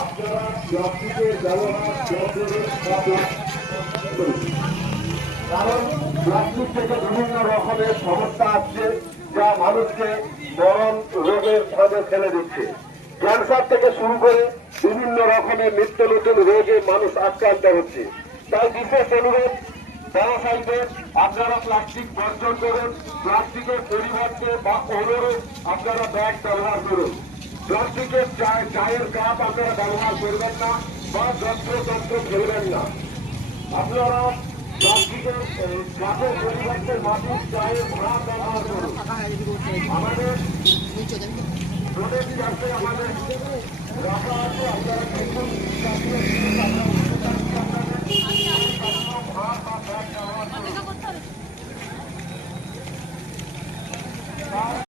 আপনারা প্লাস্টিকের ব্যবহার কারণ প্লাস্টিক থেকে বিভিন্ন রকমের সমস্যা আসছে, যা মানুষকে মরণ রোগের ফাঁদে ফেলে দিচ্ছে। ক্যান্সার থেকে শুরু করে বিভিন্ন রকমের নিত্য নতুন রোগে মানুষ আক্রান্ত হচ্ছে। তাই বিশেষ অনুরোধ, ব্যবসায়ীদের আপনারা প্লাস্টিক বর্জন করুন। প্লাস্টিকের পরিবর্তে বা অনুরোধ আপনারা ব্যাগ ব্যবহার করুন। প্লাস্টিকের চায়ের কাপ আপনারা ব্যবহার করবেন না বা যন্ত্র ফেলবেন না। আপনারা প্লাস্টিকের কাপের পরিবর্তে মাটির চায়ের ভাত ব্যবহার করুন। আমাদের রোডের চাষে আমাদের রাখা আছে, আপনারা কিন্তু ভাত বা ব্যাগ ব্যবহার করুন।